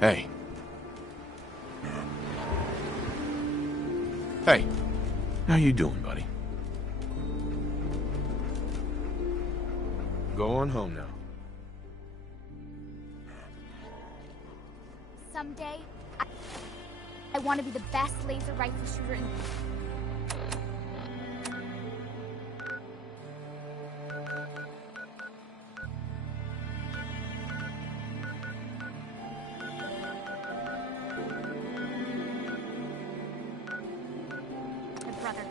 Hey. Hey. How you doing, buddy? Go on home now. Someday, I want to be the best laser rifle shooter in... the Brotherhood.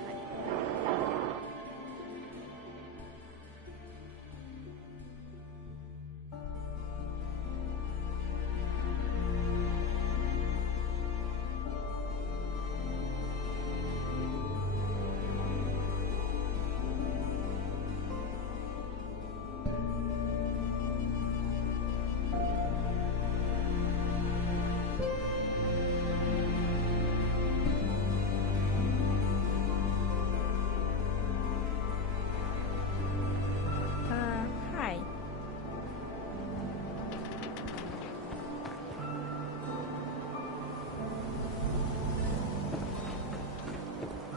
Hi.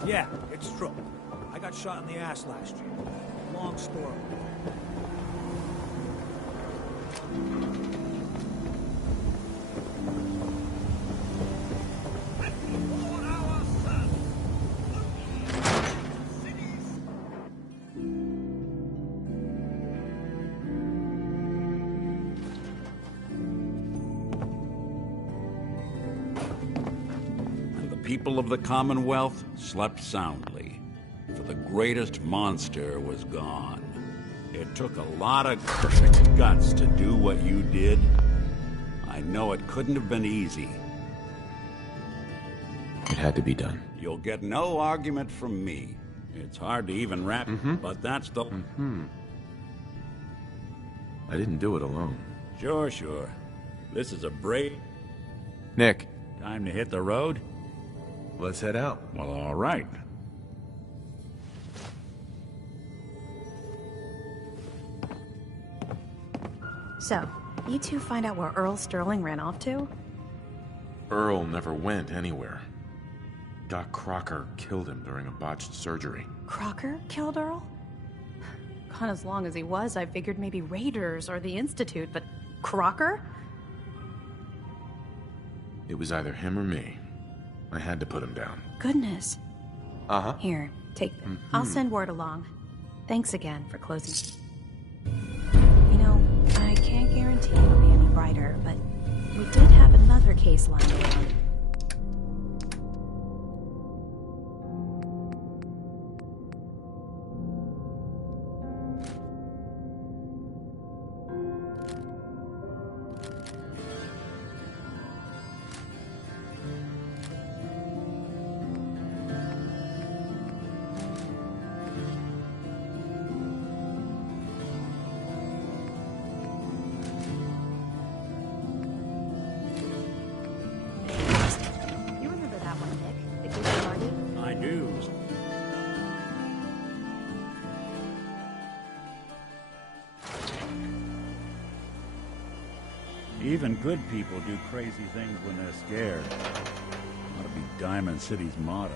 Yeah, it's true. I got shot in the ass last year. Long story. People of the Commonwealth slept soundly, for the greatest monster was gone. It took a lot of perfect guts to do what you did. I know it couldn't have been easy. It had to be done. You'll get no argument from me. It's hard to even wrap, but that's the... I didn't do it alone. Sure. This is a brave... Nick, time to hit the road? let's head out. Well, all right. So, you two find out where Earl Sterling ran off to? Earl never went anywhere. Doc Crocker killed him during a botched surgery. Crocker killed Earl? Gone as long as he was, I figured maybe Raiders or the Institute, but Crocker? It was either him or me. I had to put him down. Goodness. Uh-huh. Here, take them. I'll send word along. Thanks again for closing. You know, I can't guarantee it'll be any brighter, but we did have another case lying around. Even good people do crazy things when they're scared. Ought to be Diamond City's motto.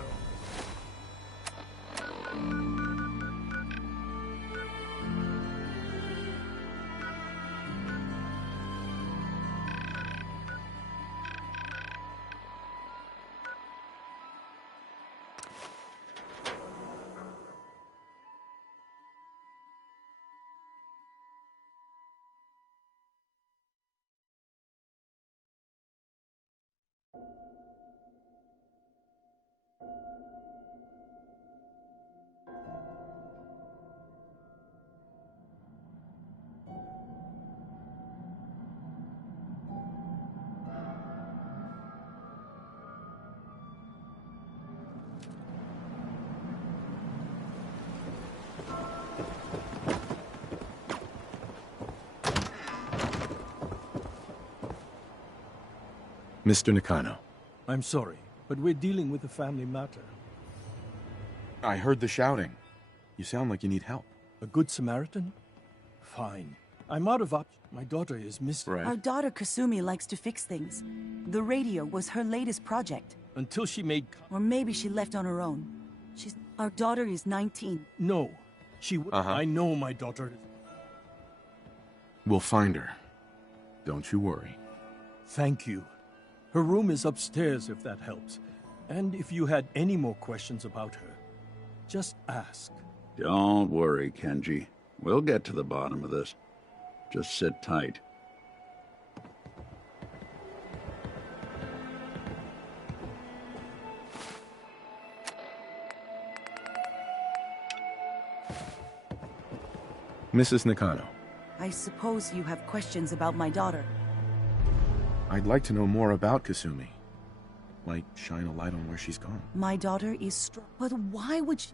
Mr. Nakano. I'm sorry, but we're dealing with a family matter. I heard the shouting. You sound like you need help. A good Samaritan? Fine. I'm out of options. My daughter is missing. Right. Our daughter Kasumi likes to fix things. The radio was her latest project. Until she made... Or maybe she left on her own. Our daughter is 19. No. She would... I know my daughter is... We'll find her. Don't you worry. Thank you. Her room is upstairs if that helps. And if you had any more questions about her, just ask. Don't worry, Kenji. We'll get to the bottom of this. Just sit tight. Mrs. Nakano, I suppose you have questions about my daughter. I'd like to know more about Kasumi. Might shine a light on where she's gone. My daughter is strong. But why would she...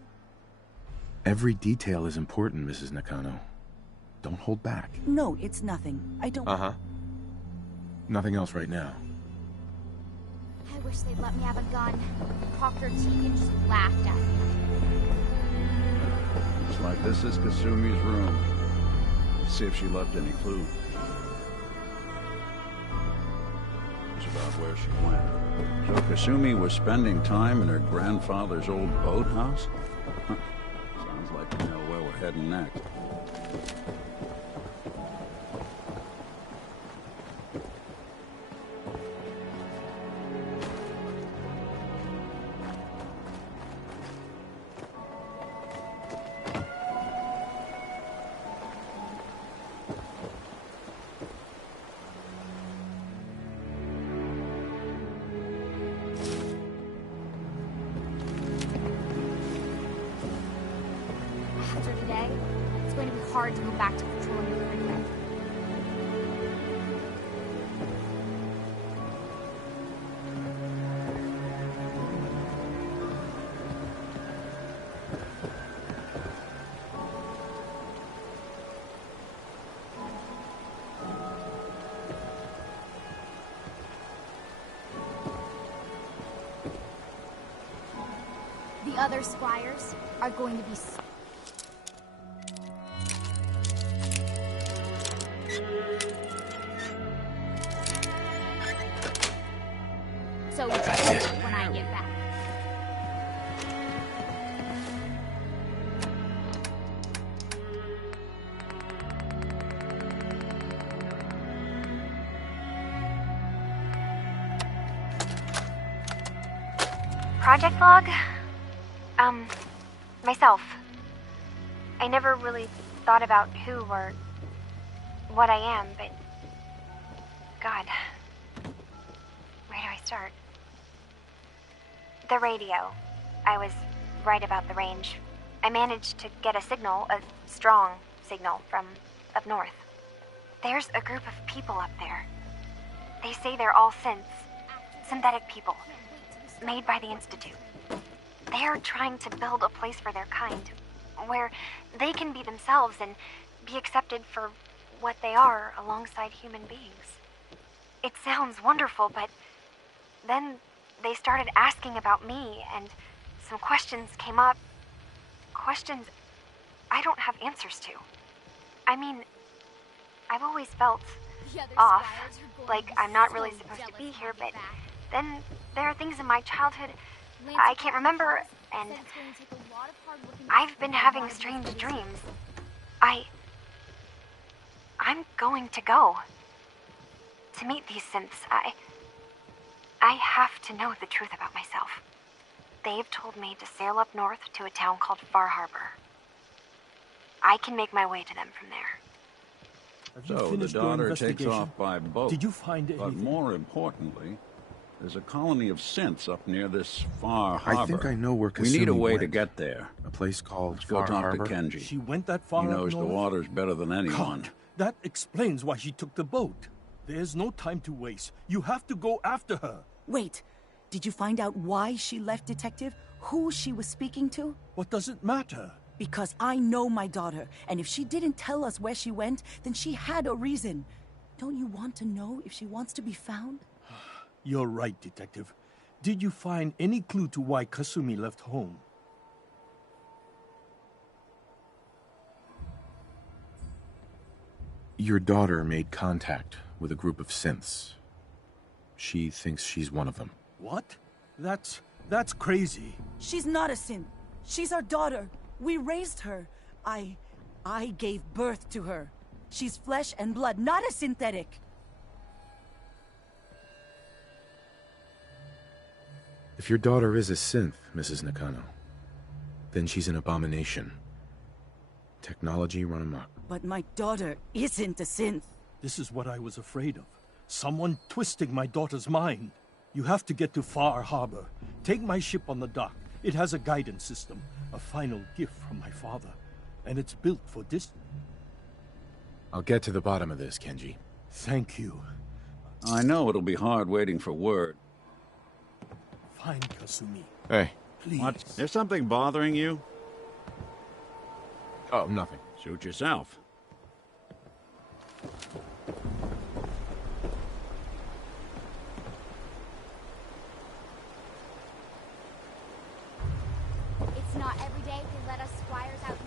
Every detail is important, Mrs. Nakano. Don't hold back. No, it's nothing. I don't... Nothing else right now. I wish they'd let me have a gun. Proctor Tegan just laughed at me. Looks like this is Kasumi's room. Let's see if she left any clue. It's about where she went. So Kasumi was spending time in her grandfather's old boathouse? Huh. Sounds like we know where we're heading next. After today, it's going to be hard to go back to patrolling the radio. The other squires are going to be... So when I get back. Project log? Myself. I never really thought about who or what I am, but... God. Where do I start? The radio. I was right about the range. I managed to get a signal, a strong signal, from up north. There's a group of people up there. They say they're all synthetic people, made by the Institute. They're trying to build a place for their kind, where they can be themselves and be accepted for what they are alongside human beings. It sounds wonderful, but then they started asking about me, and some questions came up. Questions I don't have answers to. I mean, I've always felt off, like I'm not really supposed to be here, but then there are things in my childhood I can't remember, and I've been having strange dreams. I'm going to go. To meet these synths, I have to know the truth about myself. They've told me to sail up north to a town called Far Harbor. I can make my way to them from there. So the daughter takes off by boat. Did you find anything? But more importantly, there's a colony of synths up near this Far Harbor. I think I know where Kasumi We need a way went. to get there. A place called Let's go Far talk Harbor? to Kenji. She went that far He knows up the north? waters better than anyone. God, that explains why she took the boat. There's no time to waste. You have to go after her. Wait, did you find out why she left, Detective? Who she was speaking to? What does it matter? Because I know my daughter, and if she didn't tell us where she went, then she had a reason. Don't you want to know if she wants to be found? You're right, Detective. Did you find any clue to why Kasumi left home? Your daughter made contact with a group of synths. She thinks she's one of them. What? That's crazy. She's not a synth. She's our daughter. We raised her. I gave birth to her. She's flesh and blood, not a synthetic. If your daughter is a synth, Mrs. Nakano, then she's an abomination. Technology run amok. But my daughter isn't a synth. This is what I was afraid of. Someone twisting my daughter's mind. You have to get to Far Harbor. Take my ship on the dock. It has a guidance system, a final gift from my father. And it's built for this. I'll get to the bottom of this, Kenji. Thank you. I know it'll be hard waiting for word. Fine, Kasumi. Hey. Please. What? There's something bothering you? Oh, nothing. Suit yourself. It's not every day they let us squires out in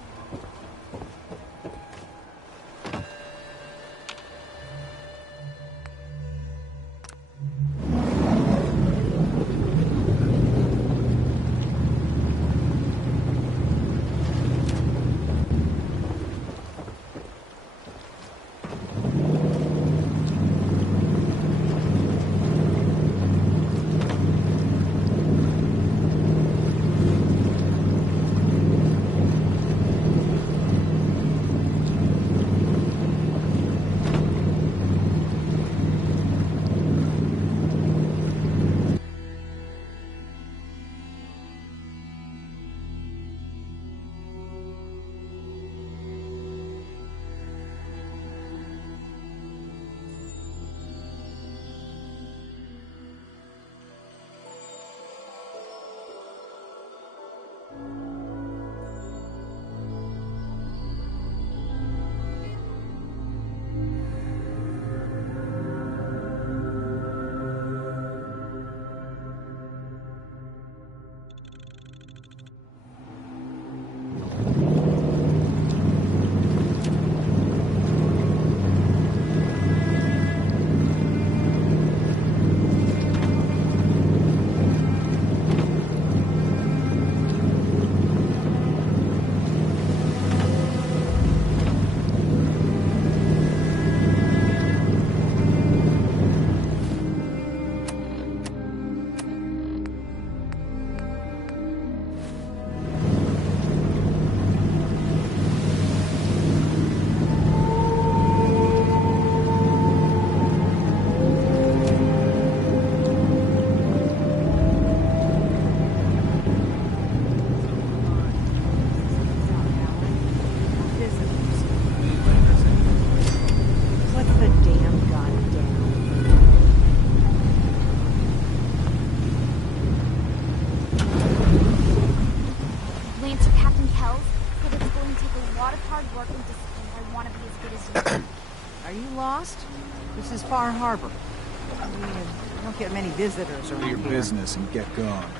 This is Far Harbor. We don't get many visitors around Do your here. business and get gone.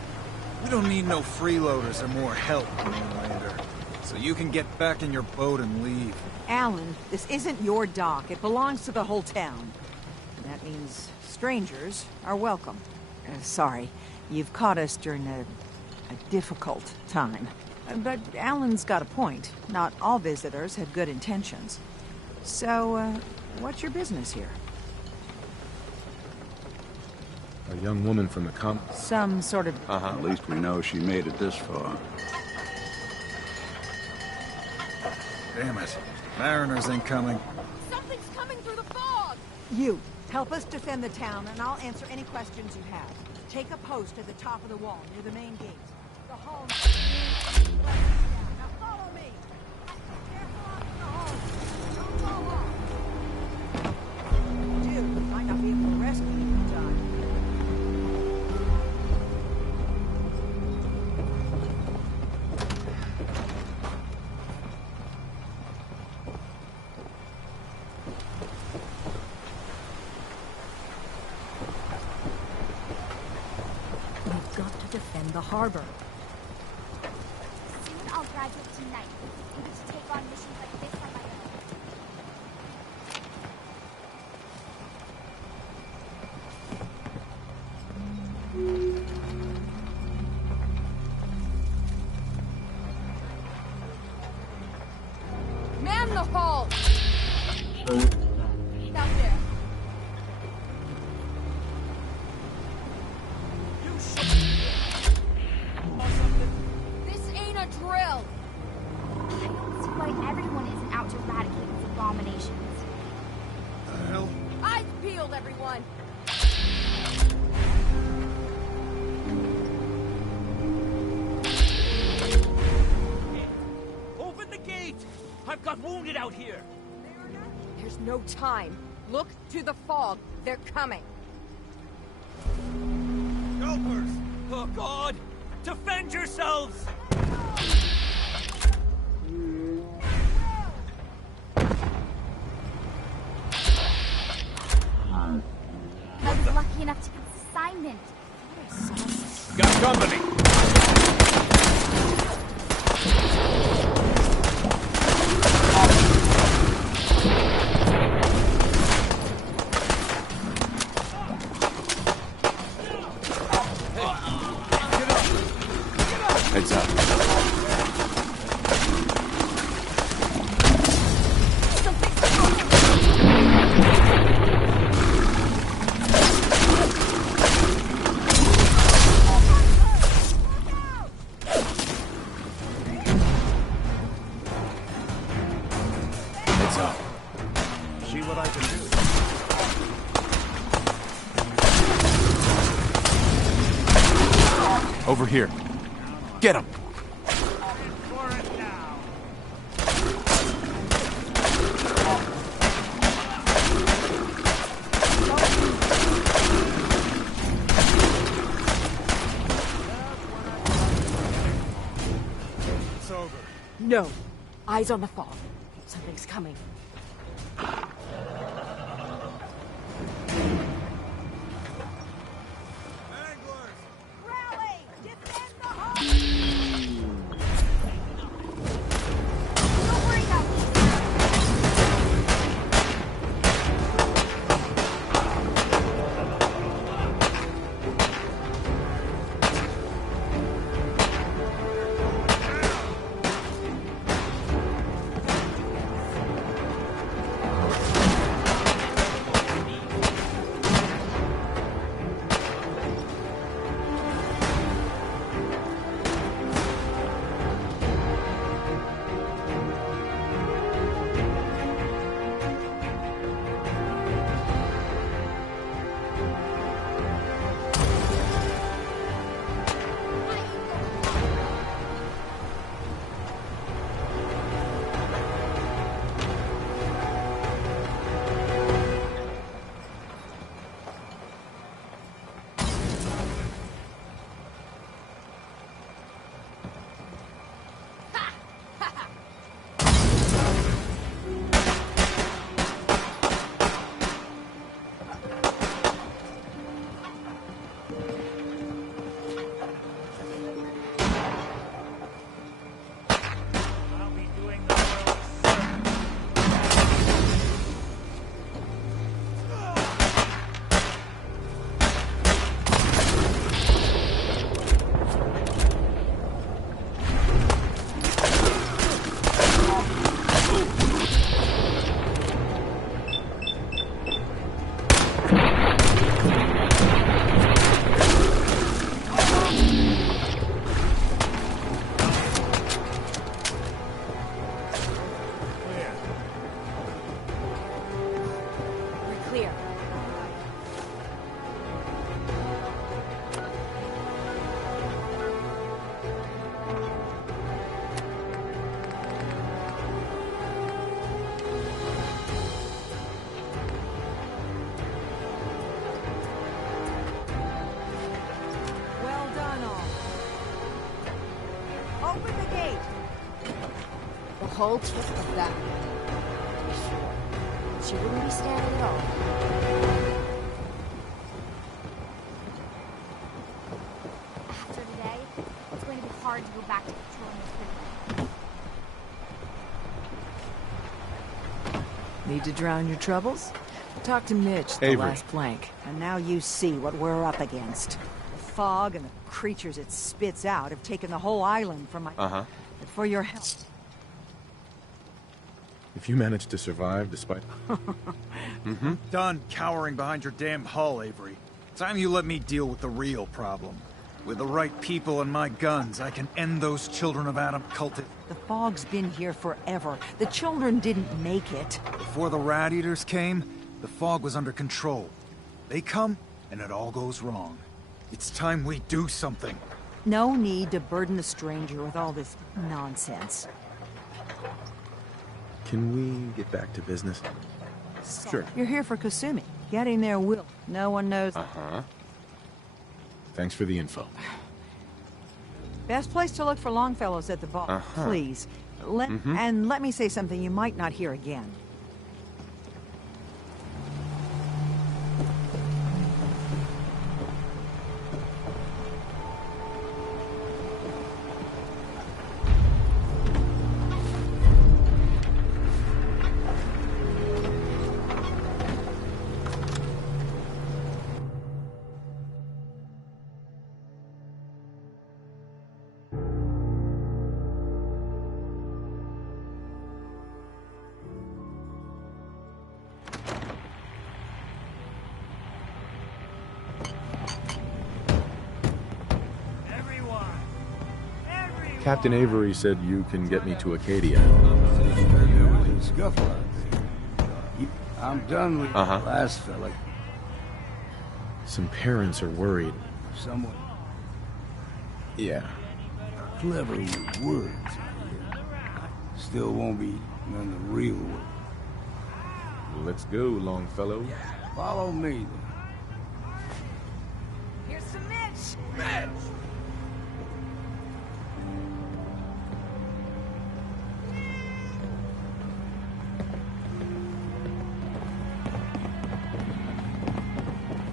We don't need no freeloaders or more help, Mainlander. So you can get back in your boat and leave. Alan, this isn't your dock. It belongs to the whole town. That means strangers are welcome. Sorry, you've caught us during a difficult time. But Alan's got a point. Not all visitors have good intentions. So, what's your business here? A young woman from the Some sort of... At least we know she made it this far. Damn it. Mariners incoming. Something's coming through the fog! You, help us defend the town, and I'll answer any questions you have. Take a post at the top of the wall, near the main gate. The hall... Now follow me! Careful out in the hall! Don't fall off! Dude, might not be able to rescue you in time. We've got to defend the harbor. Soon I'll graduate tonight. I get to take on missions like this on my own. Ep.1. Open the gate! I've got wounded out here! There's no time. Look to the fog. They're coming. Helpers! Oh, God! Defend yourselves! I was lucky enough to get this assignment. Got company! Heads up. Heads up. See what I can do. Over here. Get him! It's over. No. Eyes on the fog. Something's coming. Whole tip of that. To be sure. She wouldn't be standing at all. After today, it's going to be hard to go back to patrolling this river. Need to drown your troubles? Talk to Mitch, the Avery. last plank. And now you see what we're up against. The fog and the creatures it spits out have taken the whole island from my... Uh-huh. But for your help. If you manage to survive despite... Done cowering behind your damn hull, Avery. Time you let me deal with the real problem. With the right people and my guns, I can end those Children of Adam cultists. The fog's been here forever. The children didn't make it. Before the Rat Eaters came, the fog was under control. They come, and it all goes wrong. It's time we do something. No need to burden a stranger with all this nonsense. Can we get back to business? Sure. You're here for Kasumi. Getting there will. No one knows. Uh-huh. Thanks for the info. Best place to look for Longfellow's at the bar. Uh-huh. Please. And let me say something you might not hear again. Captain Avery said you can get me to Acadia. I'm done with the last fella. Some parents are worried. Someone Yeah. clever with words. Still won't be none of the real work. Let's go, Longfellow. Follow me, then. Here's to Mitch!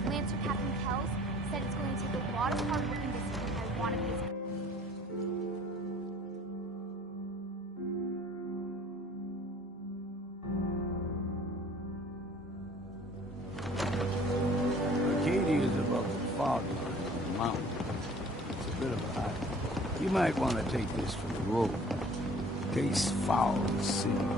Lancer Captain Kells said it's going to take a lot of hard work and discipline if I want to be as Acadia is above the fog line on the mountain. It's a bit of a hike. You might want to take this for the road, in case foul is seen.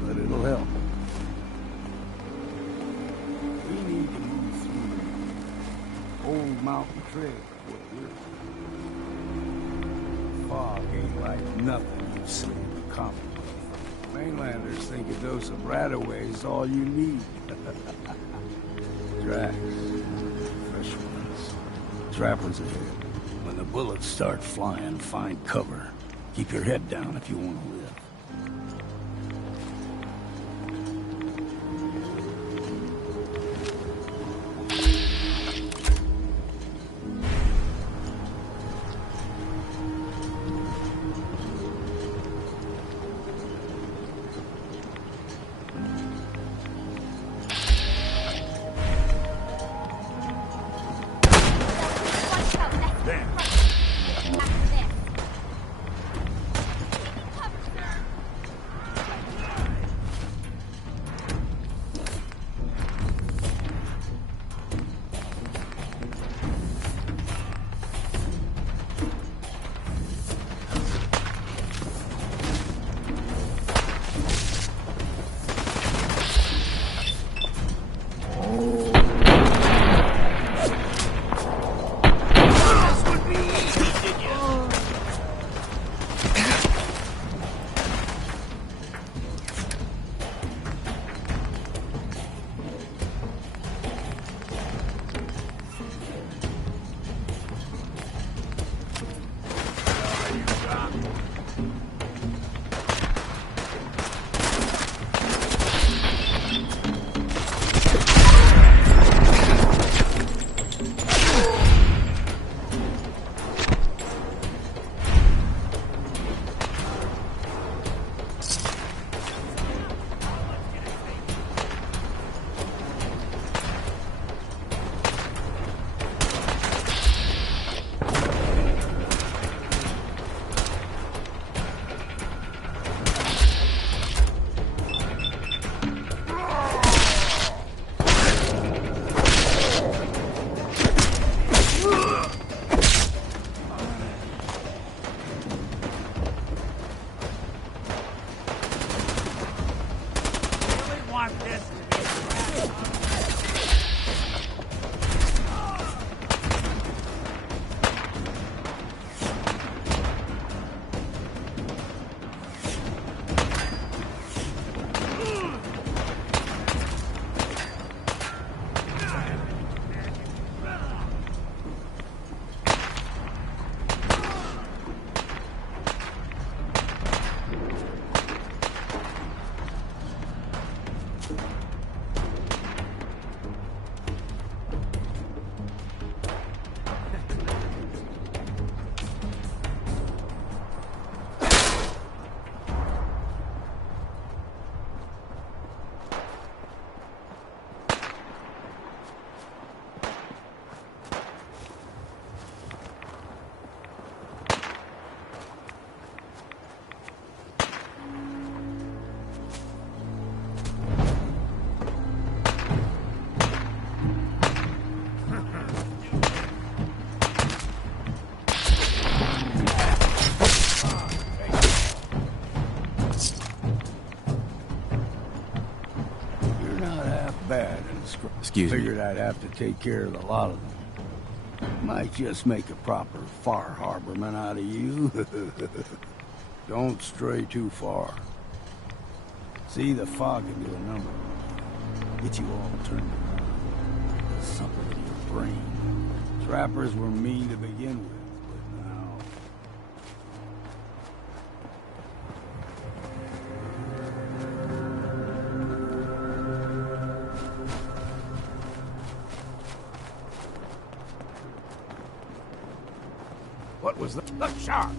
But it'll help. We need to move through Old Mountain Trail where we're. Fog ain't like nothing you've seen in the comic book. Mainlanders think a dose of Radaway is all you need. Tracks. Fresh ones. Trappers ahead. When the bullets start flying, find cover. Keep your head down if you want to live. bad and Excuse me. figured I'd have to take care of a lot of them. Might just make a proper Far Harborman out of you. Don't stray too far. See, the fog can do a number. Get you all turned around. There's something in your brain. Trappers were mean to begin with, but now... What was that? Look sharp!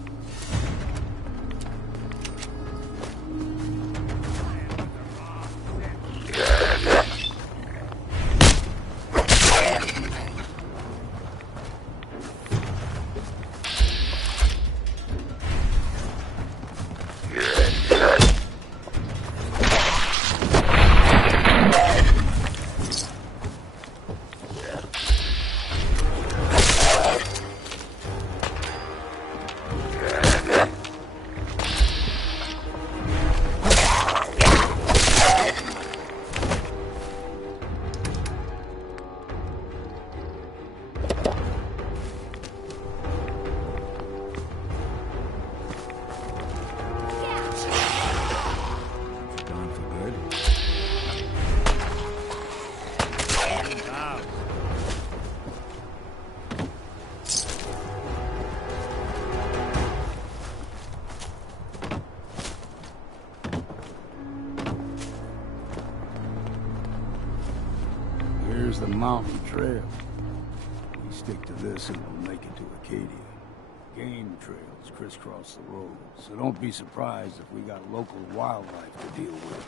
Here's the mountain trail. We stick to this and we'll make it to Acadia. Game trails crisscross the road, so don't be surprised if we got local wildlife to deal with.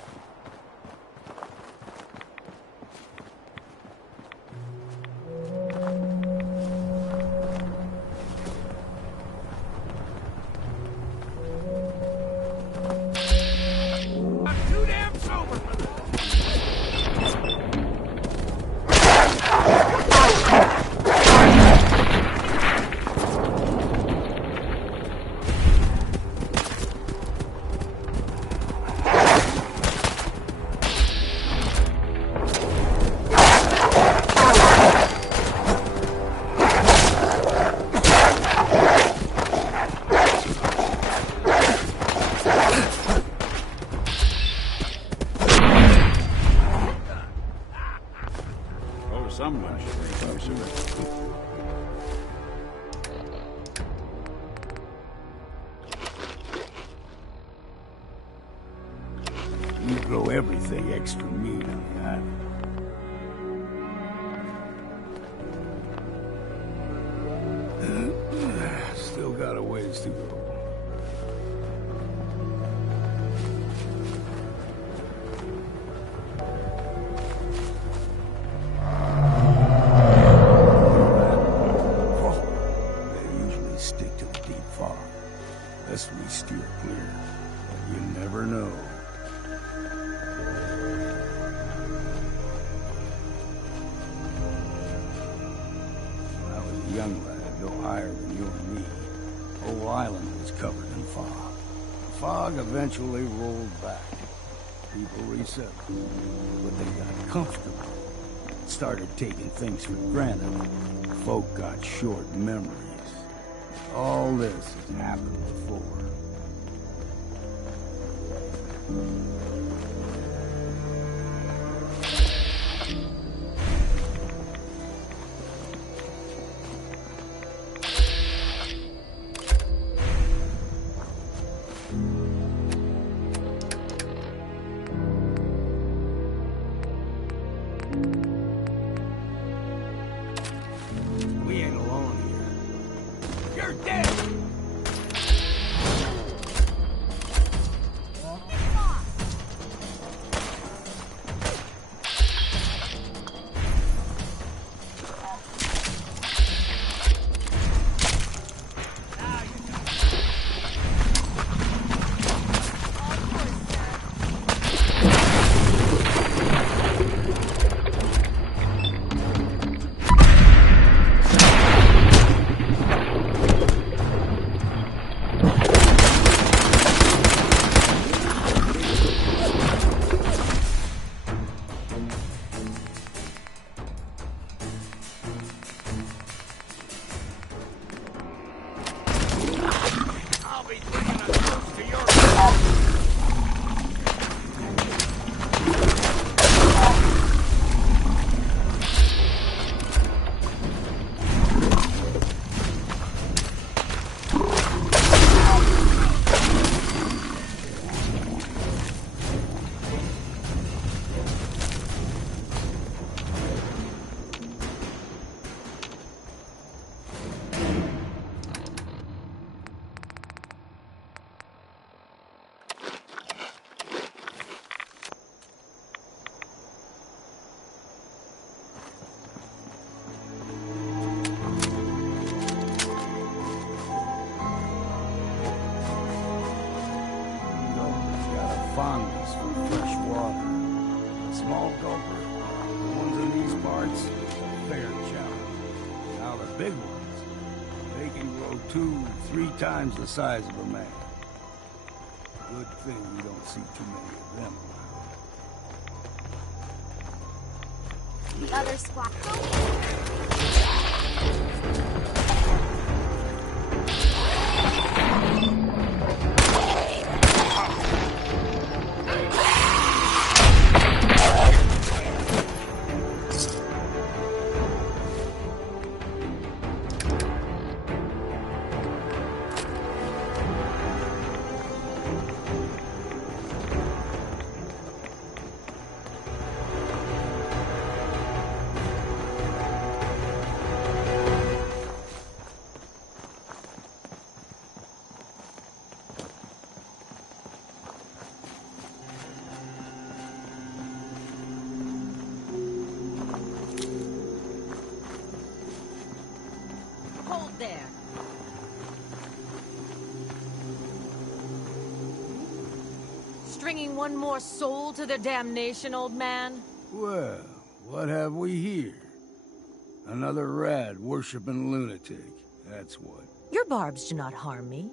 Someone should be closer. You grow everything extra meat on the island. Still got a ways to go. Lest we steer clear. But you never know. When I was a young lad, no higher than you and me, the whole island was covered in fog. The fog eventually rolled back. People resettled, but they got comfortable. Started taking things for granted. Folk got short memories. All this has happened before. We ain't alone here. You're dead! Big ones. They can grow 2-3 times the size of a man. Good thing we don't see too many of them around. The other squad. Hold there. Stringing one more soul to their damnation, old man? Well, what have we here? Another rad worshipping lunatic. That's what. Your barbs do not harm me.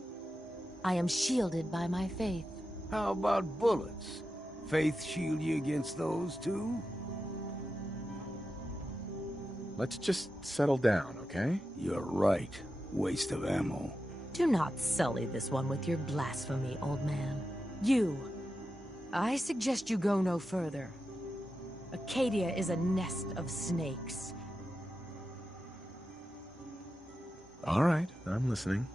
I am shielded by my faith. How about bullets? Faith shield you against those too? Let's just settle down, okay? You're right. Waste of ammo. Do not sully this one with your blasphemy, old man. You. I suggest you go no further. Acadia is a nest of snakes. All right, I'm listening.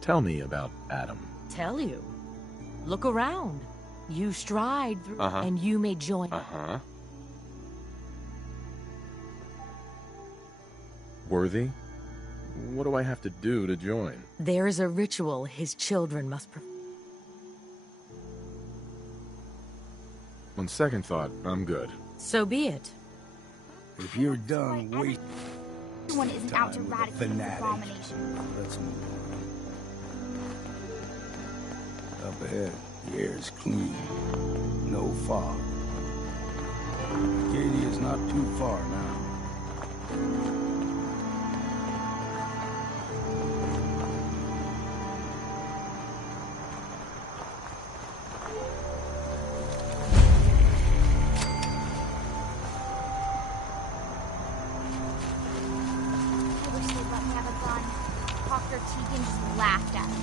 Tell me about Adam. Tell you. Look around. You stride through, and you may join. Worthy? What do I have to do to join? There is a ritual his children must perform. On second thought, I'm good. So be it. If you're done, wait. Everyone isn't out to Time with a eradicate this fanatic. abomination. Let's move on. Up ahead, the air's clean. No fog. Acadia's not too far now. I wish they'd let me have a gun. Dr. Tegan just laughed at me.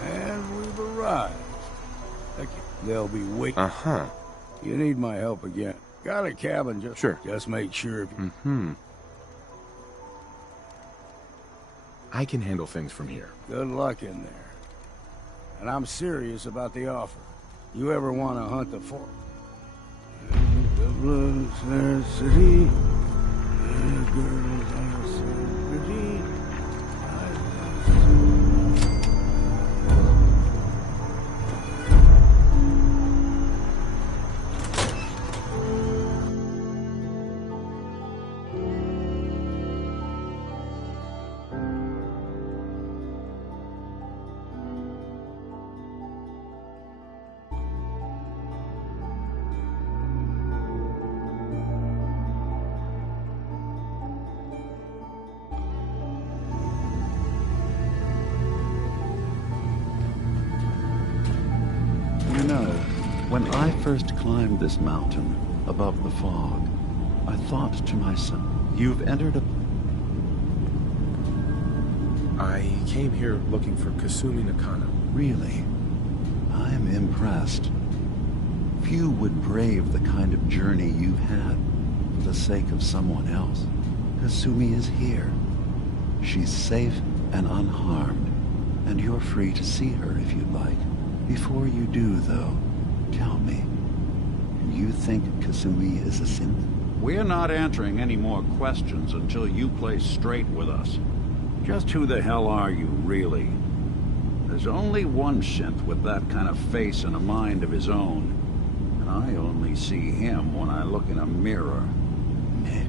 And we've arrived. Okay, they'll be waiting. Uh-huh. You need my help again. Got a cabin, just Sure. Just make sure if you... I can handle things from here. Good luck in there. And I'm serious about the offer. You ever want to hunt the fort? The blues are city. The girls are so pretty. You know, when I first climbed this mountain above the fog, I thought to myself, you've entered a... I came here looking for Kasumi Nakano. Really? I'm impressed. Few would brave the kind of journey you've had for the sake of someone else. Kasumi is here. She's safe and unharmed, and you're free to see her if you'd like. Before you do, though, tell me, you think Kasumi is a synth? We're not answering any more questions until you play straight with us. Just who the hell are you, really? There's only one synth with that kind of face and a mind of his own. And I only see him when I look in a mirror. Nick,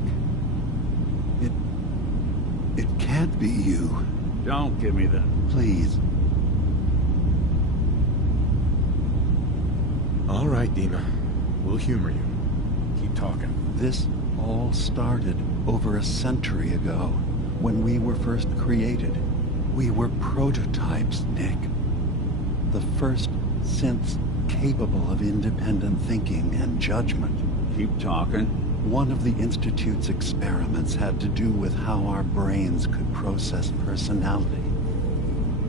It can't be you. Don't give me the... Please. All right, Dima. We'll humor you. Keep talking. This all started over a century ago, when we were first created. We were prototypes, Nick. The first synths capable of independent thinking and judgment. Keep talking. One of the Institute's experiments had to do with how our brains could process personality.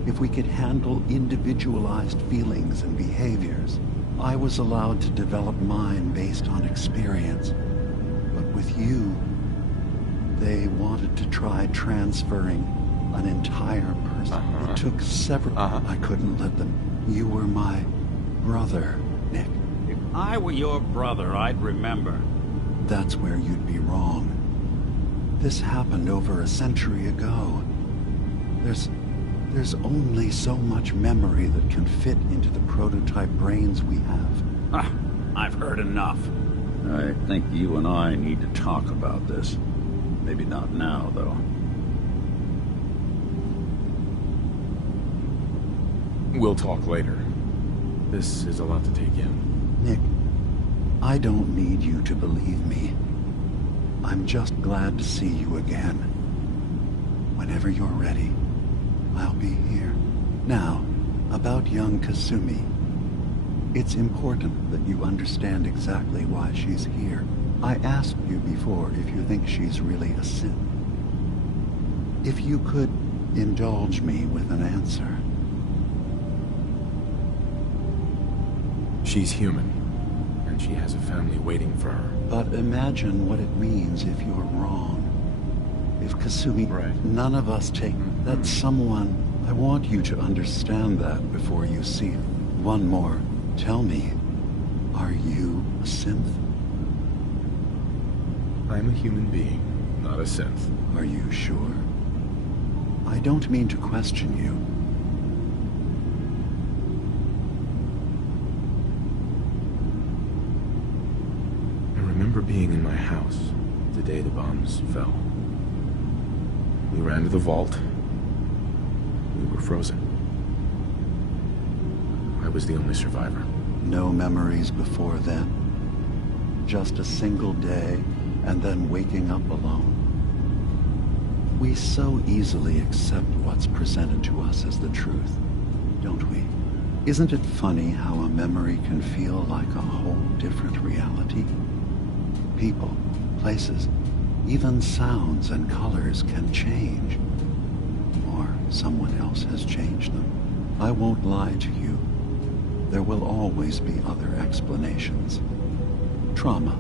If we could handle individualized feelings and behaviors, I was allowed to develop mine based on experience. But with you, they wanted to try transferring an entire person. It took several... I couldn't let them. You were my brother, Nick. If I were your brother, I'd remember. That's where you'd be wrong. This happened over a century ago. There's only so much memory that can fit into the prototype brains we have. I've heard enough. I think you and I need to talk about this. Maybe not now, though. We'll talk later. This is a lot to take in. Nick, I don't need you to believe me. I'm just glad to see you again. Whenever you're ready, I'll be here. Now, about young Kasumi. It's important that you understand exactly why she's here. I asked you before if you think she's really a synth. If you could indulge me with an answer. She's human, and she has a family waiting for her. But imagine what it means if you're wrong. If Kasumi... Right. None of us take... That someone... I want you to understand that before you see it. One more. Tell me, are you a synth? I'm a human being, not a synth. Are you sure? I don't mean to question you. I remember being in my house the day the bombs fell. We ran to the vault. We were frozen. I was the only survivor. No memories before then? Just a single day, and then waking up alone? We so easily accept what's presented to us as the truth, don't we? Isn't it funny how a memory can feel like a whole different reality? People, places, even sounds and colors can change. Or someone else has changed them. I won't lie to you. There will always be other explanations. Trauma,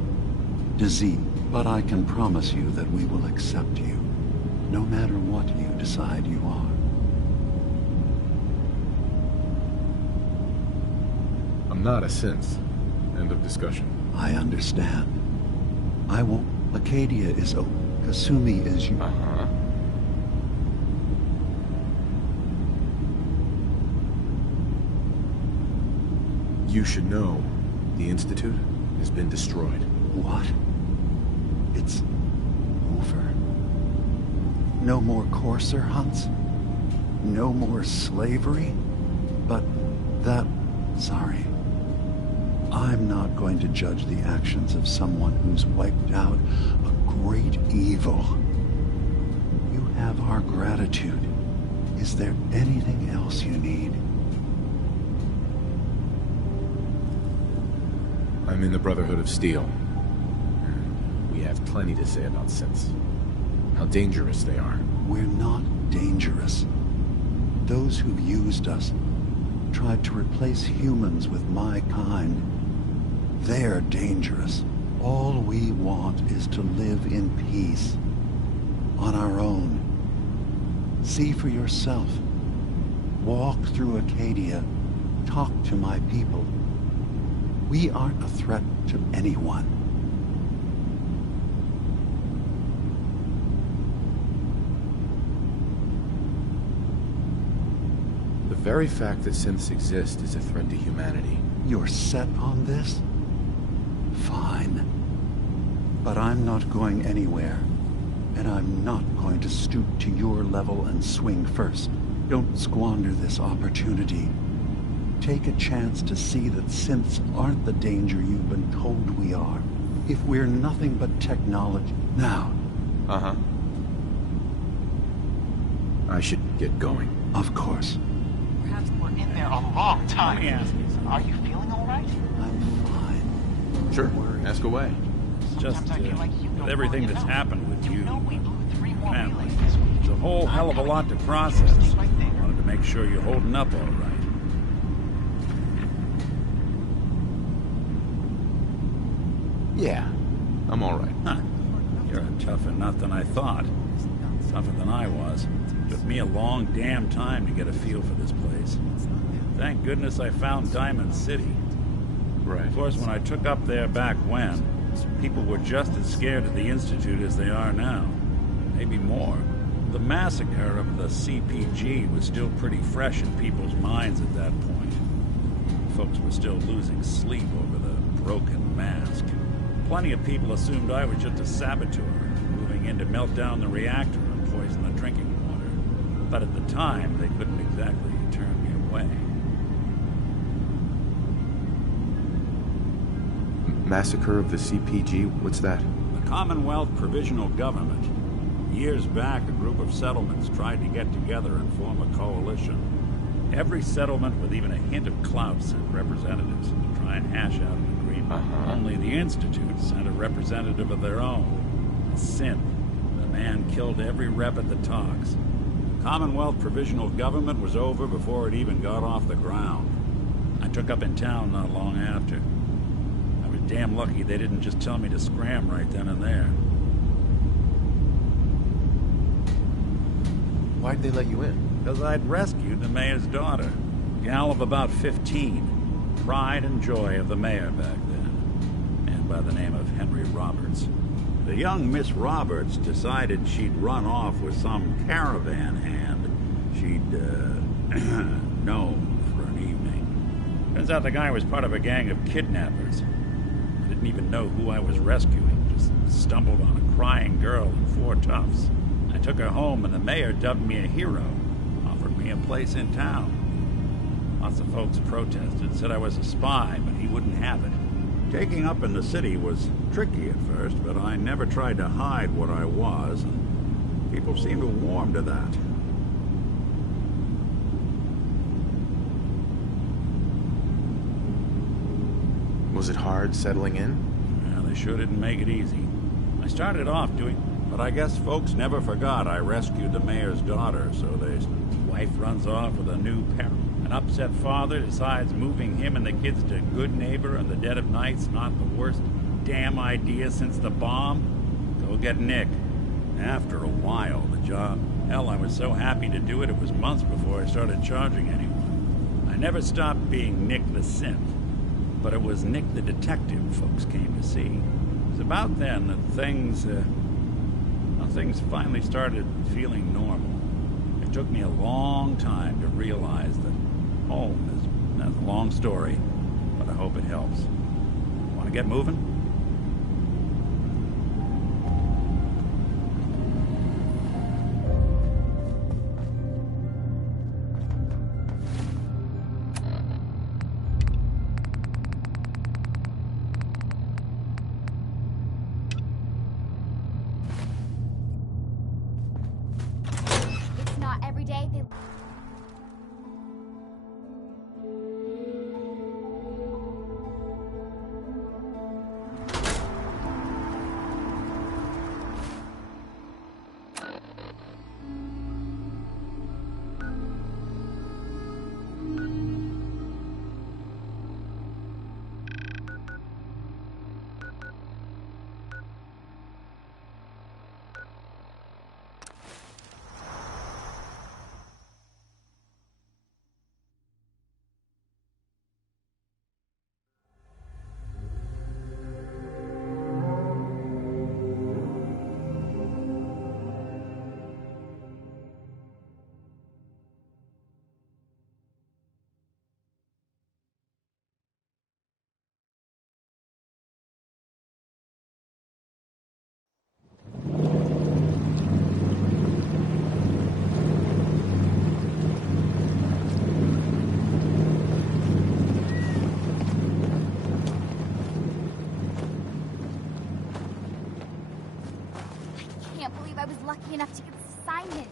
disease, but I can promise you that we will accept you, no matter what you decide you are. I'm not a synth. End of discussion. I understand. I won't... Acadia is open. Kasumi is you. You should know, the Institute has been destroyed. What? It's over. No more courser hunts? No more slavery? But that... Sorry. I'm not going to judge the actions of someone who's wiped out a great evil. You have our gratitude. Is there anything else you need? I'm in the Brotherhood of Steel. We have plenty to say about synths. How dangerous they are. We're not dangerous. Those who used us tried to replace humans with my kind. They're dangerous. All we want is to live in peace. On our own. See for yourself. Walk through Acadia. Talk to my people. We aren't a threat to anyone. The very fact that synths exist is a threat to humanity. You're set on this? Fine. But I'm not going anywhere. And I'm not going to stoop to your level and swing first. Don't squander this opportunity. Take a chance to see that synths aren't the danger you've been told we are. If we're nothing but technology. Now. Uh-huh. I should get going. Of course. We're in there a long time. Let me ask you something. Are you feeling all right? I'm fine. Sure, ask away. Just with everything that's happened with you, We blew 3 more family, relays this week. it's a whole hell of a lot to process. I wanted to make sure you're holding up all right. Yeah, I'm all right. Huh. You're a tougher nut than I thought. Tougher than I was. Took me a long damn time to get a feel for this place. Thank goodness I found Diamond City. Right. Of course, when I took up there back when, people were just as scared of the Institute as they are now. Maybe more. The massacre of the CPG was still pretty fresh in people's minds at that point. Folks were still losing sleep over the broken mask. Plenty of people assumed I was just a saboteur, moving in to melt down the reactor and poison the drinking water. But at the time, they couldn't exactly turn me away. Massacre of the CPG? What's that? The Commonwealth Provisional Government. Years back, a group of settlements tried to get together and form a coalition. Every settlement with even a hint of clout sent representatives to try and hash out an agreement. Only the Institute sent a representative of their own. A synth. The man killed every rep at the talks. The Commonwealth Provisional Government was over before it even got off the ground. I took up in town not long after. I was damn lucky they didn't just tell me to scram right then and there. Why'd they let you in? Because I'd rescued the mayor's daughter. Gal of about 15. Pride and joy of the mayor back then. Man by the name of Henry Roberts. The young Miss Roberts decided she'd run off with some caravan hand she'd, known for an evening. Turns out the guy was part of a gang of kidnappers. I didn't even know who I was rescuing. Just stumbled on a crying girl and 4 toughs. I took her home and the mayor dubbed me a hero. Offered me a place in town. Lots of folks protested, said I was a spy, but he wouldn't have it. Taking up in the city was tricky at first, but I never tried to hide what I was, and people seemed to warm to that. Was it hard settling in? Yeah, they sure didn't make it easy. I started off doing... But I guess folks never forgot I rescued the mayor's daughter, so the wife runs off with a new parent. An upset father decides moving him and the kids to Good Neighbor in the dead of night's not the worst damn idea since the bomb. Go get Nick. After a while, the job... Hell, I was so happy to do it, it was months before I started charging anyone. I never stopped being Nick the synth, but it was Nick the detective folks came to see. It was about then that things finally started feeling normal. It took me a long time to realize that home is a long story, but I hope it helps. Want to get moving? Every day they... I was lucky enough to get this assignment.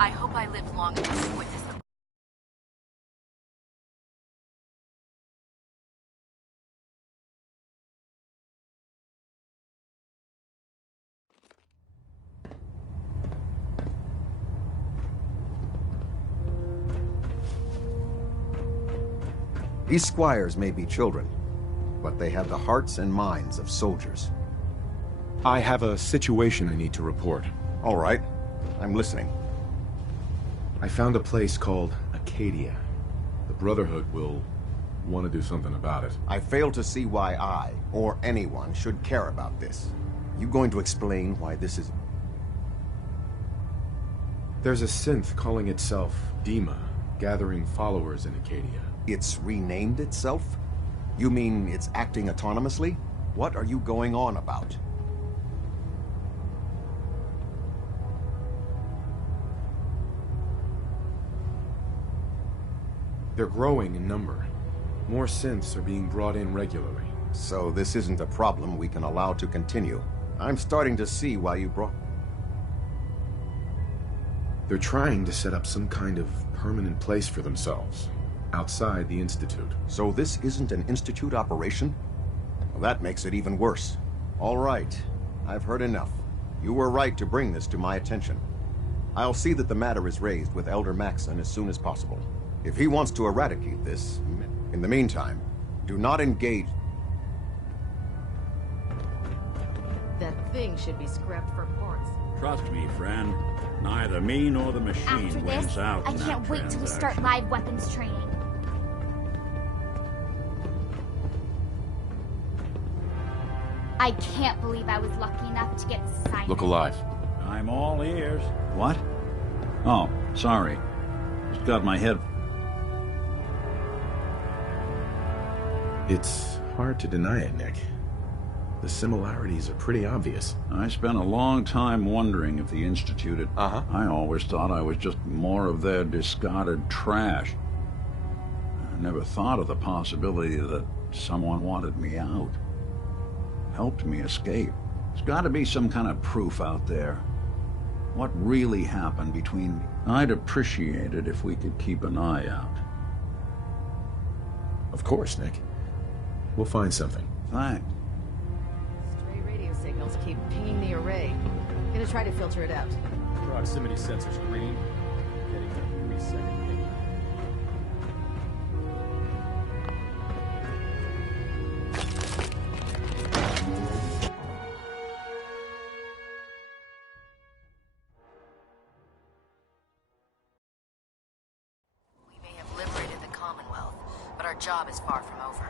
I hope I live long enough to witness the... These squires may be children, but they have the hearts and minds of soldiers. I have a situation I need to report. All right. I'm listening. I found a place called Acadia. The Brotherhood will want to do something about it. I fail to see why I, or anyone, should care about this. You going to explain why this is... There's a synth calling itself Dima, gathering followers in Acadia. It's renamed itself? You mean it's acting autonomously? What are you going on about? They're growing in number. More synths are being brought in regularly. So this isn't a problem we can allow to continue. I'm starting to see why you brought... They're trying to set up some kind of permanent place for themselves, outside the Institute. So this isn't an Institute operation? Well, that makes it even worse. All right, I've heard enough. You were right to bring this to my attention. I'll see that the matter is raised with Elder Maxon as soon as possible. If he wants to eradicate this, in the meantime, do not engage... That thing should be scrapped for parts. Trust me, friend. Neither me nor the machine After wins this, out I in can't that wait till we start transaction. live weapons training. I can't believe I was lucky enough to get this assignment. Look alive. I'm all ears. What? Oh, sorry. Just got my head... It's hard to deny it, Nick. The similarities are pretty obvious. I spent a long time wondering if the Institute had... Uh-huh. I always thought I was just more of their discarded trash. I never thought of the possibility that someone wanted me out. Helped me escape. There's got to be some kind of proof out there. What really happened between... I'd appreciate it if we could keep an eye out. Of course, Nick. We'll find something. Thanks. Stray radio signals keep pinging the array. Gonna try to filter it out. Proximity sensors green. Getting a 3-second ping. We may have liberated the Commonwealth, but our job is far from over.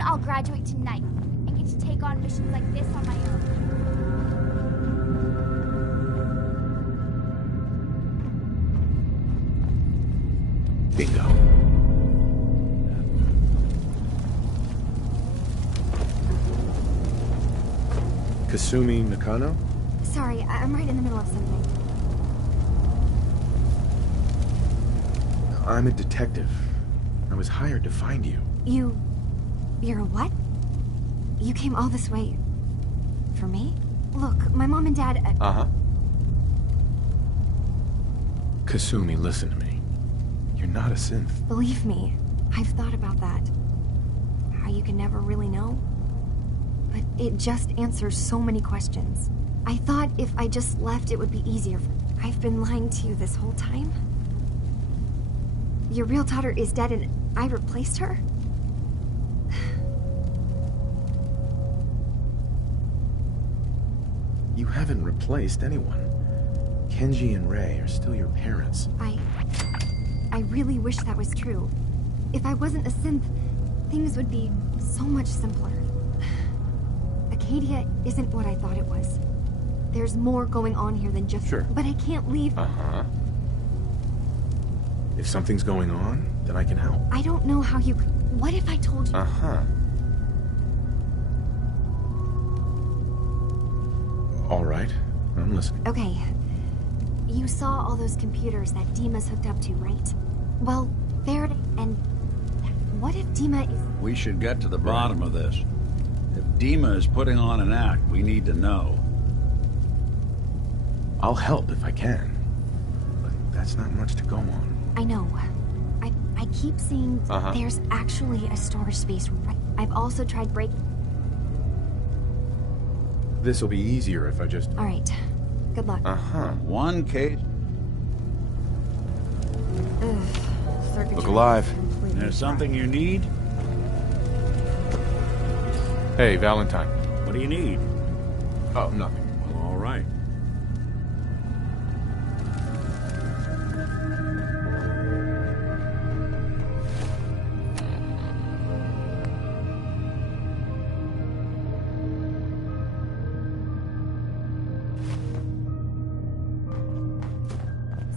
Soon I'll graduate tonight and get to take on missions like this on my own. Bingo. Kasumi Nakano? Sorry, I'm right in the middle of something. I'm a detective. I was hired to find you. You're a what? You came all this way... for me? Look, my mom and dad... Uh-huh. Kasumi, listen to me. You're not a synth. Believe me, I've thought about that. How you can never really know. But it just answers so many questions. I thought if I just left, it would be easier. I've been lying to you this whole time. Your real daughter is dead and I replaced her? You haven't replaced anyone. Kenji and Rei are still your parents. I really wish that was true. If I wasn't a synth, things would be so much simpler. Acadia isn't what I thought it was. There's more going on here than just... Sure. But I can't leave... Uh-huh. If something's going on, then I can help. I don't know how you... What if I told you... Uh-huh. All right. I'm listening. Okay. You saw all those computers that Dima's hooked up to, right? Well, there... And... What if Dima is... We should get to the bottom of this. If Dima is putting on an act, we need to know. I'll help if I can. But that's not much to go on. I know. I keep seeing there's actually a storage space right... I've also tried breaking... This'll be easier if I just... All right. Good luck. Uh-huh. One case... Look alive. There's something you need? Hey, Valentine. What do you need? Oh, nothing. Well, all right.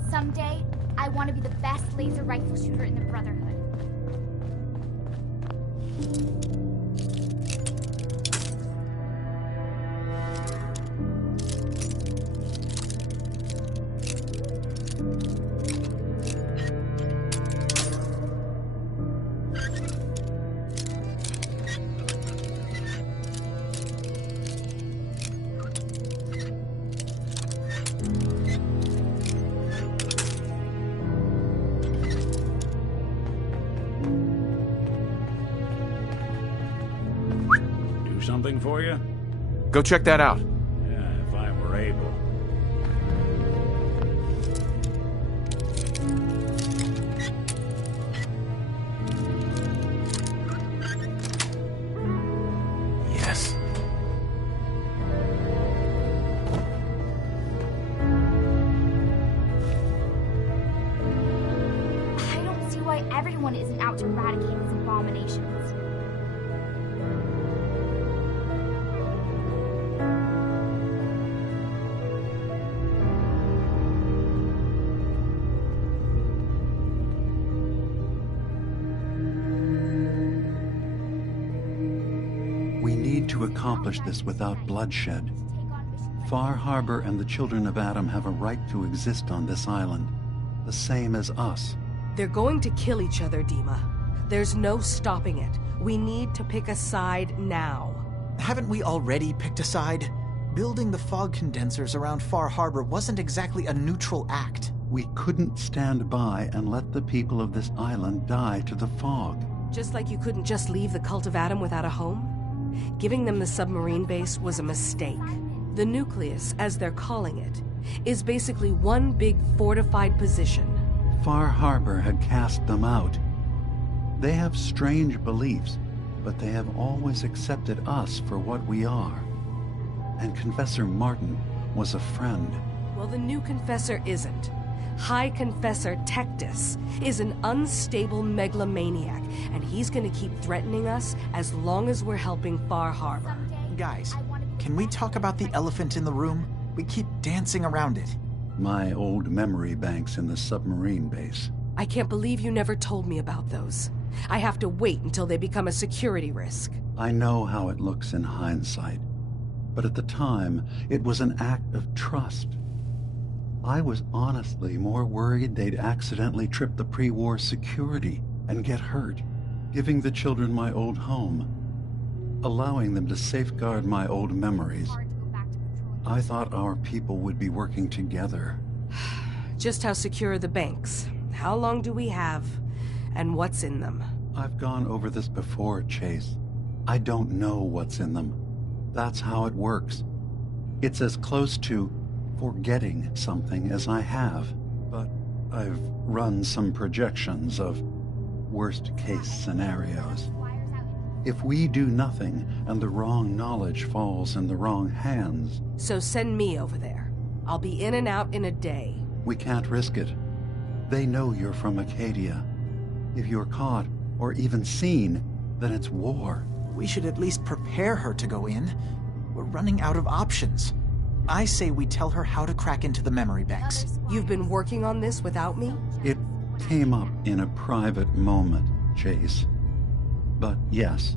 Someday, I want to be the best laser rifle shooter in the Brotherhood. Something for you? Go check that out. Yeah, if I were able. Yes. I don't see why everyone isn't out to eradicate these abominations. To accomplish this without bloodshed. Far Harbor and the children of Adam have a right to exist on this island, the same as us. They're going to kill each other, Dima. There's no stopping it. We need to pick a side now. Haven't we already picked a side? Building the fog condensers around Far Harbor wasn't exactly a neutral act. We couldn't stand by and let the people of this island die to the fog. Just like you couldn't just leave the Cult of Adam without a home? Giving them the submarine base was a mistake. The nucleus, as they're calling it, is basically one big fortified position. Far Harbor had cast them out. They have strange beliefs, but they have always accepted us for what we are. And Confessor Martin was a friend. Well, the new Confessor isn't. High Confessor Tectus is an unstable megalomaniac, and he's gonna keep threatening us as long as we're helping Far Harbor. Guys, can we talk about the elephant in the room? We keep dancing around it. My old memory banks in the submarine base. I can't believe you never told me about those. I have to wait until they become a security risk. I know how it looks in hindsight, but at the time, it was an act of trust. I was honestly more worried they'd accidentally trip the pre-war security and get hurt, giving the children my old home, allowing them to safeguard my old memories. I thought our people would be working together. Just how secure are the banks? How long do we have? And what's in them? I've gone over this before, Chase. I don't know what's in them. That's how it works. It's as close to forgetting something as I have, but I've run some projections of worst-case scenarios. If we do nothing and the wrong knowledge falls in the wrong hands... So send me over there. I'll be in and out in a day. We can't risk it. They know you're from Acadia. If you're caught, or even seen, then it's war. We should at least prepare her to go in. We're running out of options. I say we tell her how to crack into the memory banks. You've been working on this without me? It came up in a private moment, Chase. But yes,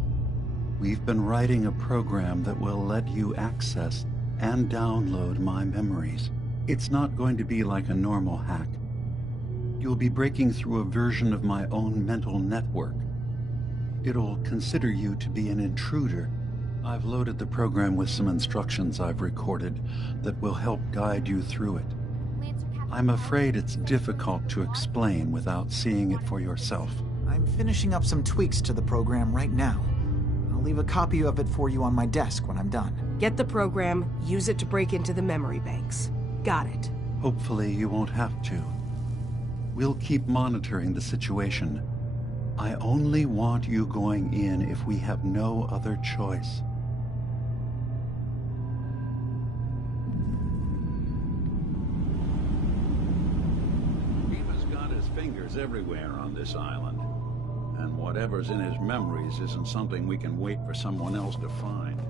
we've been writing a program that will let you access and download my memories. It's not going to be like a normal hack. You'll be breaking through a version of my own mental network. It'll consider you to be an intruder. I've loaded the program with some instructions I've recorded that will help guide you through it. I'm afraid it's difficult to explain without seeing it for yourself. I'm finishing up some tweaks to the program right now. I'll leave a copy of it for you on my desk when I'm done. Get the program, use it to break into the memory banks. Got it. Hopefully you won't have to. We'll keep monitoring the situation. I only want you going in if we have no other choice. Dima's got his fingers everywhere on this island. And whatever's in his memories isn't something we can wait for someone else to find.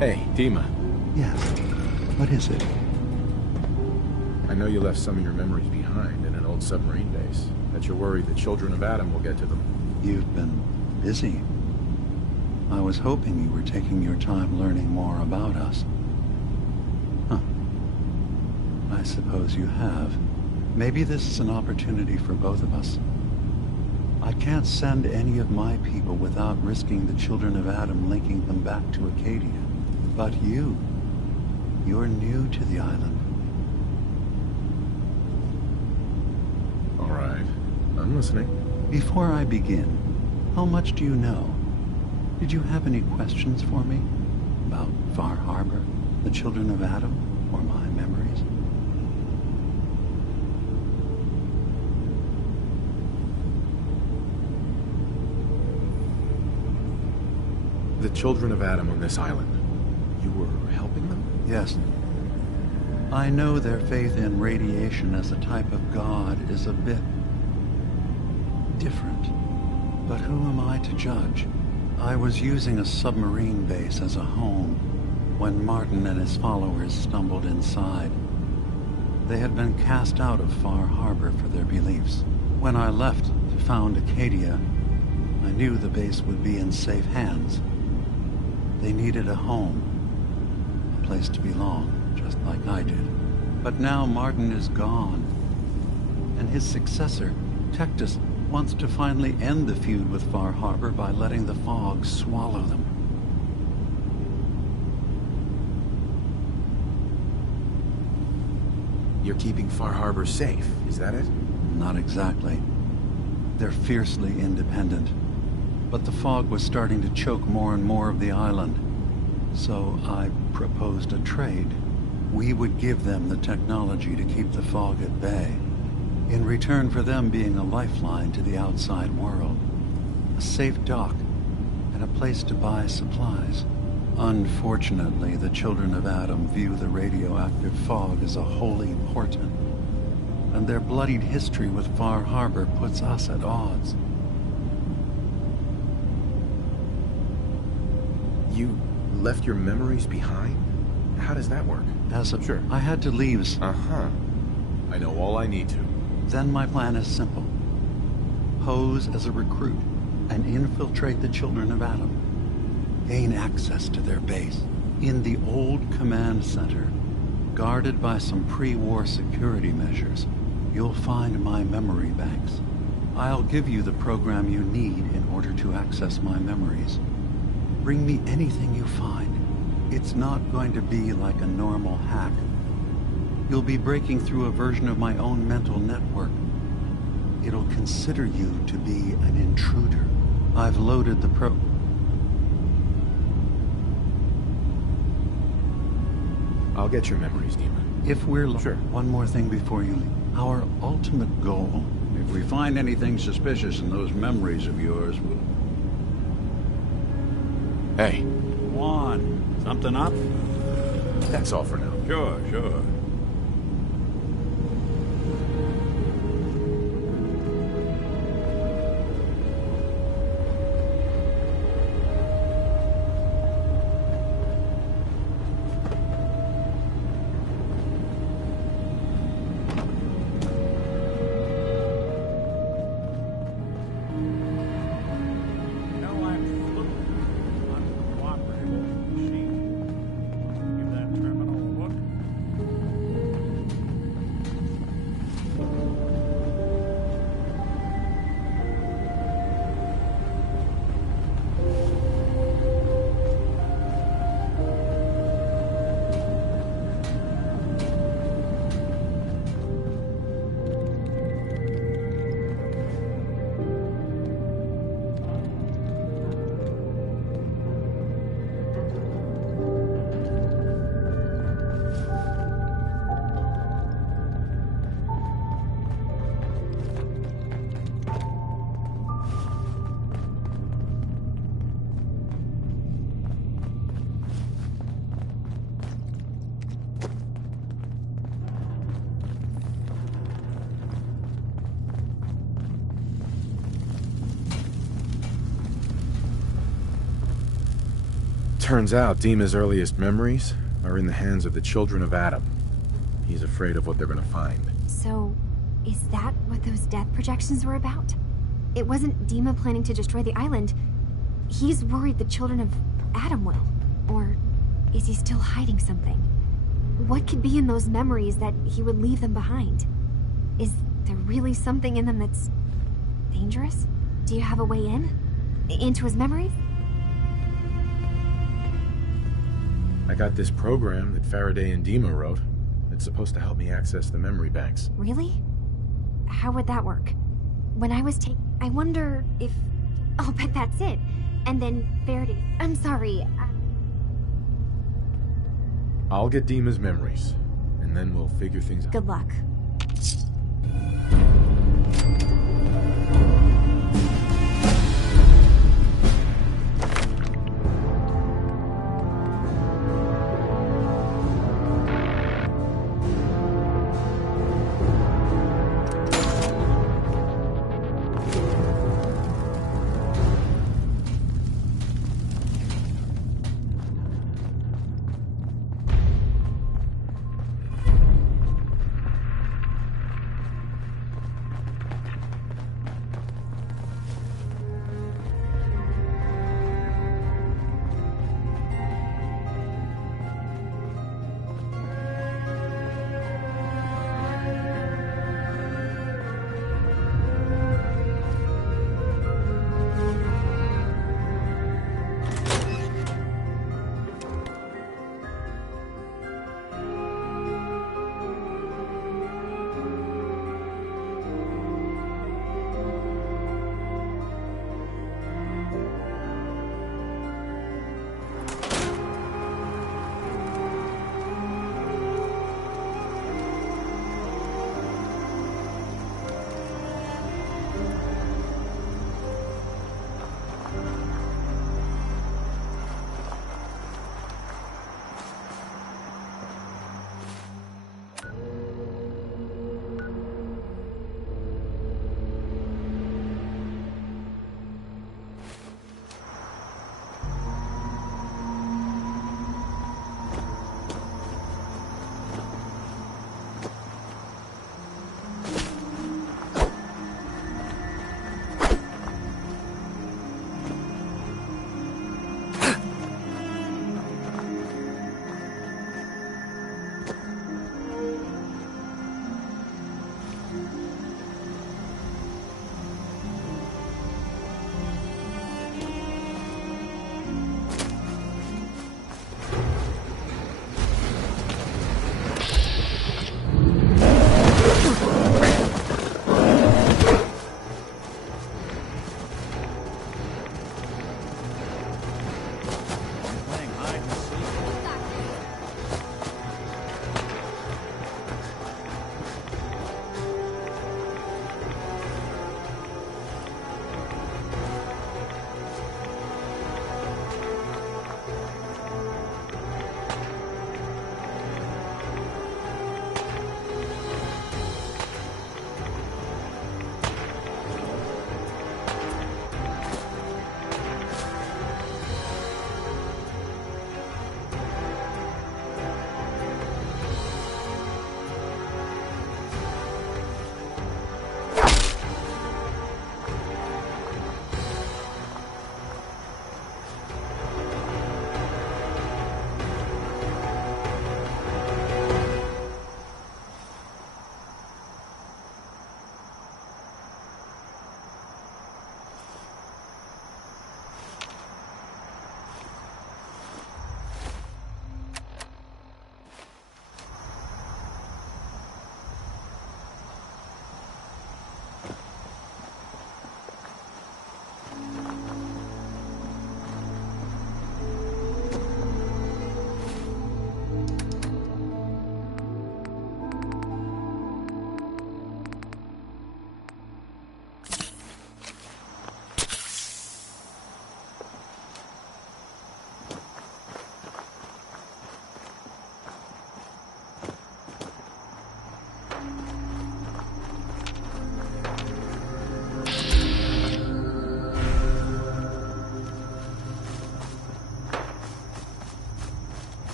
Hey, Dima. Yes. What is it? I know you left some of your memories behind in an old submarine base. That you're worried the children of Adam will get to them. You've been busy. I was hoping you were taking your time learning more about us. Huh. I suppose you have. Maybe this is an opportunity for both of us. I can't send any of my people without risking the children of Adam linking them back to Acadia. But you're new to the island. All right. I'm listening. Before I begin, how much do you know? Did you have any questions for me? About Far Harbor, the children of Adam, or my memories? The children of Adam on this island. You were helping them? Yes. I know their faith in radiation as a type of god is a bit different. But who am I to judge? I was using a submarine base as a home when Martin and his followers stumbled inside. They had been cast out of Far Harbor for their beliefs. When I left to found Acadia, I knew the base would be in safe hands. They needed a home, a place to belong, just like I did. But now Martin is gone, and his successor, Tectus, wants to finally end the feud with Far Harbor by letting the fog swallow them. You're keeping Far Harbor safe, is that it? Not exactly. They're fiercely independent. But the fog was starting to choke more and more of the island. So I proposed a trade. We would give them the technology to keep the fog at bay, in return for them being a lifeline to the outside world. A safe dock, and a place to buy supplies. Unfortunately, the children of Adam view the radioactive fog as a holy portent, and their bloodied history with Far Harbor puts us at odds. You left your memories behind? How does that work? Sure. I had to leave. Uh-huh. I know all I need to. Then my plan is simple. Pose as a recruit and infiltrate the children of Adam. Gain access to their base in the old command center, guarded by some pre-war security measures. You'll find my memory banks. I'll give you the program you need in order to access my memories. Bring me anything you find. It's not going to be like a normal hack. You'll be breaking through a version of my own mental network. It'll consider you to be an intruder. I've loaded the I'll get your memories, Demon. If we're... Sure. One more thing before you leave. Our ultimate goal... If we find anything suspicious in those memories of yours, we'll... Hey. Go on. Something up? That's all for now. Sure. Turns out Dima's earliest memories are in the hands of the children of Adam. He's afraid of what they're gonna find. So, is that what those death projections were about? It wasn't Dima planning to destroy the island. He's worried the children of Adam will. Or is he still hiding something? What could be in those memories that he would leave them behind? Is there really something in them that's dangerous? Do you have a way in? Into his memories? I got this program that Faraday and Dima wrote. It's supposed to help me access the memory banks. Really? How would that work? when I was I wonder if... Oh, but that's it. And then Verity... I'm sorry. I'll get Dima's memories, and then we'll figure things out. Good luck.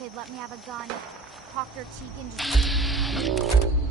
wish they'd let me have a gun. Proctor Tegan just...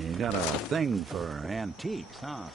You got a thing for antiques, huh?